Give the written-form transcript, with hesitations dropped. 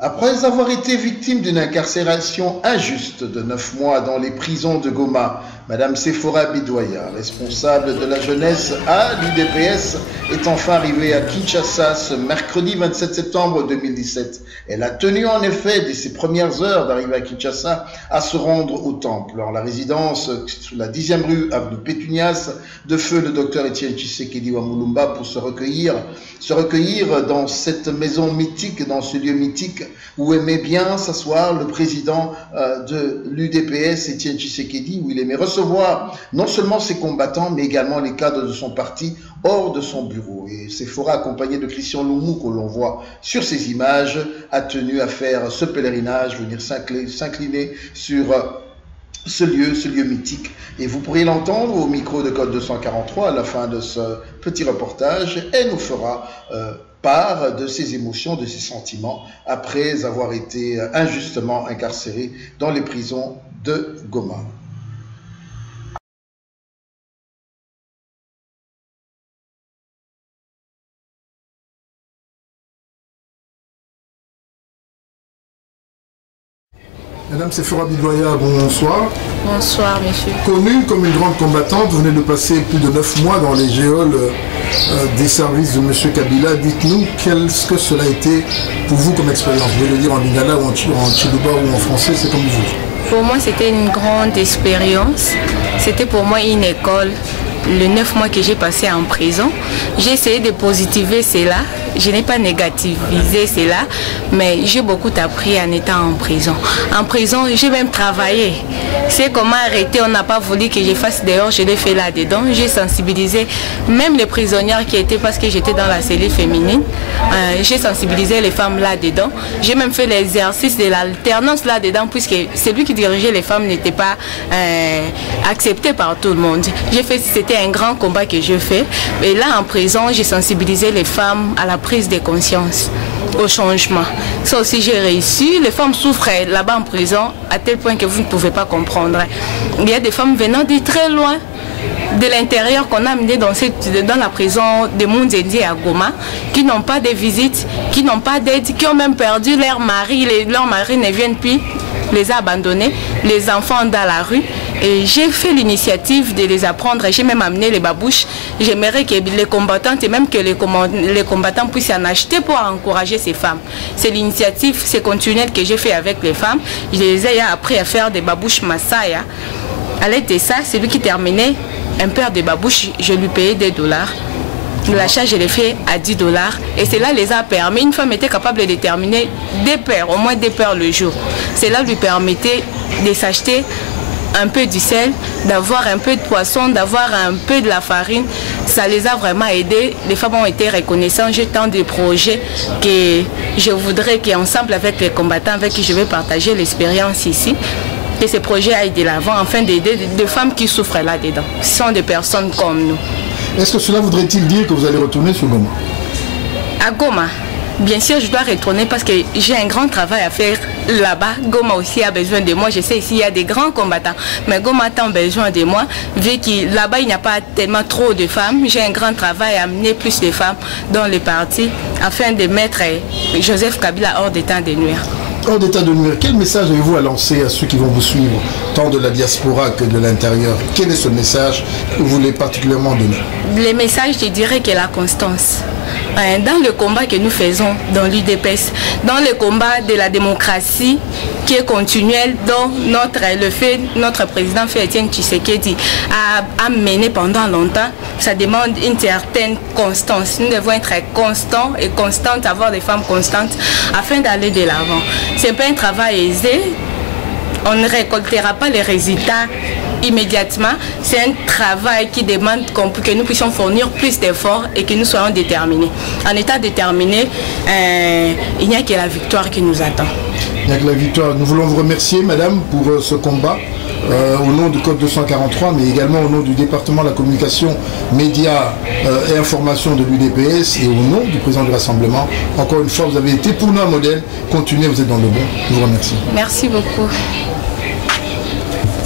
Après avoir été victime d'une incarcération injuste de 9 mois dans les prisons de Goma, Madame Sephora Bidwaya, responsable de la jeunesse à l'UDPS, est enfin arrivée à Kinshasa ce mercredi 27 septembre 2017. Elle a tenu en effet, dès ses premières heures d'arrivée à Kinshasa, à se rendre au temple. En la résidence sous la 10e rue avenue Pétunias, de feu le docteur Etienne Tshisekedi Wamulumba pour se recueillir dans cette maison mythique, dans ce lieu mythique où aimait bien s'asseoir le président de l'UDPS, Etienne Tshisekedi, où il aimait recevoir non seulement ses combattants, mais également les cadres de son parti hors de son bureau. Et Sephora, accompagné de Christian Loumou, que l'on voit sur ces images, a tenu à faire ce pèlerinage, venir s'incliner sur ce lieu mythique. Et vous pourriez l'entendre au micro de Code 243 à la fin de ce petit reportage. Elle nous fera part de ses émotions, de ses sentiments, après avoir été injustement incarcérée dans les prisons de Goma. Madame Sephora Bidwaya, bonsoir. Bonsoir, monsieur. Connue comme une grande combattante, vous venez de passer plus de 9 mois dans les geôles des services de M. Kabila. Dites-nous, qu'est-ce que cela a été pour vous comme expérience? Vous voulez le dire en lingala ou en chiluba ou en français, c'est comme vous. Pour moi, c'était une grande expérience. C'était pour moi une école. Les 9 mois que j'ai passé en prison, j'ai essayé de positiver cela. Je n'ai pas négativisé cela, mais j'ai beaucoup appris en étant en prison. En prison, j'ai même travaillé. C'est comment arrêter, on n'a pas voulu que je fasse dehors, je l'ai fait là-dedans. J'ai sensibilisé même les prisonnières qui étaient, parce que j'étais dans la cellule féminine, j'ai sensibilisé les femmes là-dedans. J'ai même fait l'exercice de l'alternance là-dedans, puisque celui qui dirigeait les femmes n'était pas accepté par tout le monde. C'était un grand combat que je fais. Et là, en prison, j'ai sensibilisé les femmes à la prise de conscience, au changement. Ça aussi, j'ai réussi. Les femmes souffrent là-bas en prison à tel point que vous ne pouvez pas comprendre. Il y a des femmes venant de très loin, de l'intérieur, qu'on a amené dans la prison de Munzendi à Goma, qui n'ont pas de visites, qui n'ont pas d'aide, qui ont même perdu leur mari. Leurs maris ne viennent plus, les a abandonnés, les enfants dans la rue. Et j'ai fait l'initiative de les apprendre. J'ai même amené les babouches. J'aimerais que les combattantes et même que les combattants puissent en acheter pour encourager ces femmes. C'est l'initiative, c'est continuel que j'ai fait avec les femmes. Je les ai appris à faire des babouches Masaya. À l'aide de ça, celui qui terminait un paire de babouches, je lui payais des dollars. L'achat, je l'ai fait à 10 $. Et cela les a permis. Une femme était capable de terminer des paires, au moins 2 paires le jour. Cela lui permettait de s'acheter un peu du sel, d'avoir un peu de poisson, d'avoir un peu de la farine. Ça les a vraiment aidés. Les femmes ont été reconnaissantes. J'ai tant de projets que je voudrais qu'ensemble avec les combattants avec qui je vais partager l'expérience ici, que ces projets aillent de l'avant afin d'aider des femmes qui souffrent là-dedans. Ce sont des personnes comme nous. Est-ce que cela voudrait-il dire que vous allez retourner sur Goma? À Goma, bien sûr, je dois retourner parce que j'ai un grand travail à faire là-bas. Goma aussi a besoin de moi. Je sais ici, il y a des grands combattants. Mais Goma a besoin de moi. Vu que là-bas, il n'y a pas tellement trop de femmes. J'ai un grand travail à amener plus de femmes dans les partis afin de mettre Joseph Kabila hors d'état de nuire. Hors d'état de nuire, quel message avez-vous à lancer à ceux qui vont vous suivre, tant de la diaspora que de l'intérieur? Quel est ce message que vous voulez particulièrement donner? Le message, je dirais, que la constance. Dans le combat que nous faisons dans l'UDPS, dans le combat de la démocratie qui est continuel, dont notre président Etienne Tshisekedi a mené pendant longtemps, ça demande une certaine constance. Nous devons être constants et constantes, avoir des femmes constantes afin d'aller de l'avant. Ce n'est pas un travail aisé. On ne récoltera pas les résultats immédiatement. C'est un travail qui demande que nous puissions fournir plus d'efforts et que nous soyons déterminés. En état déterminé, il n'y a que la victoire qui nous attend. Il n'y a que la victoire. Nous voulons vous remercier, madame, pour ce combat. Au nom du Code 243, mais également au nom du département de la communication, médias et information de l'UDPS et au nom du président du Rassemblement. Encore une fois, vous avez été pour nous un modèle. Continuez, vous êtes dans le bon. Je vous remercie. Merci beaucoup.